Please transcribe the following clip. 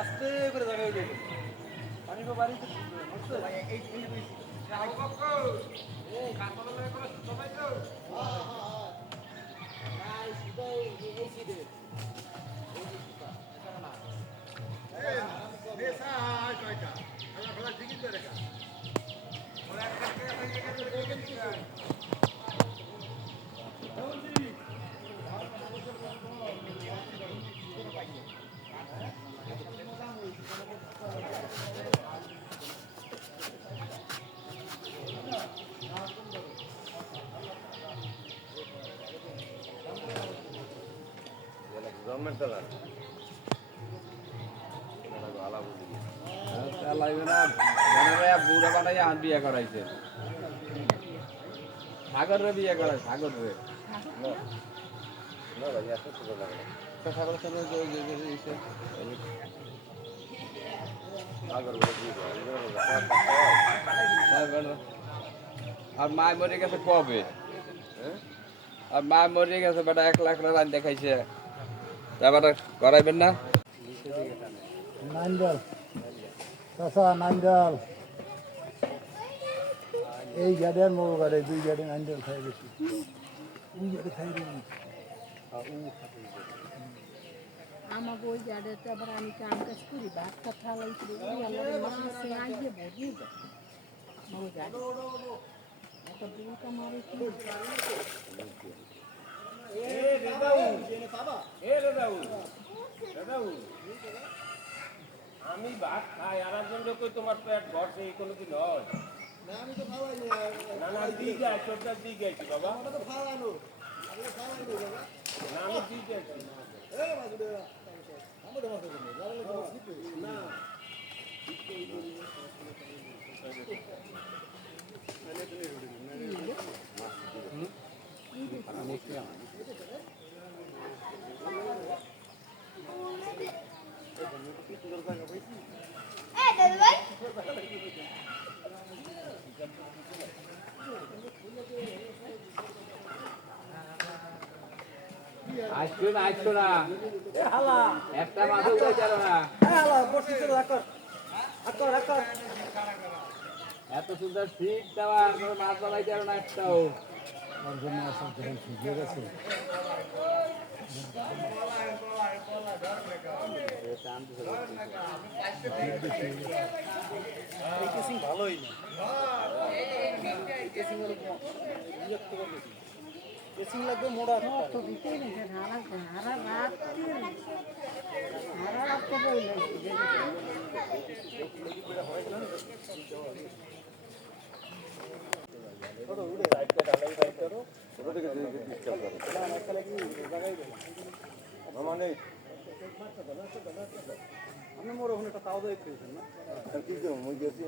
আস্তে করে জায়গায় যাবে পানি তো বাড়িতে বুড়া বানাই বিয়ে করাইছে সাগর রে বিয়ে করাই সাগর রে আর মায় মরে গেছে কবে আর মায় মরে গেছে বেটা 1 লাখ রান দেখাইছে ব্যাপারটা করাইবেন না নাইন্ডাল চাষা নাইন্ডাল এই গাড়ির মোড় গাড়ি 2 গাড়ি নাইন্ডাল খাই গেছি ওই গাড়ি খাই রে আমার বই গাড়িতে আবার আমি কাম কাজ করি ভাত কথা লাইছি মাসে আইয়ে ভরি মোর গাড়ি একটা দুটা মারে কি আমি ভাত খাই আর একজন লোক তোমার পেট ভরছে এই কোনো দিন হয় না আমি তো খাওয়াই না না দিকে আছি ওটা দিকে আছি বাবা আমরা তো খাওয়ানো আমরা খাওয়াই দেব বাবা না আমি দিকে আছি এই বাজুদে আমরা দেব না আসছো না একটা মাছ উঠাইছো না এত সুন্দর শীত দেওয়া মাছ বানাইতে না একটাও ভালোই কেসিং লাগবে মোড়া তো দিতেই না হারা রাত করে আপনি মোড় ওখানে একটা খাওয়া দাওয়া খেয়েছেন না কি করবো মই গেছি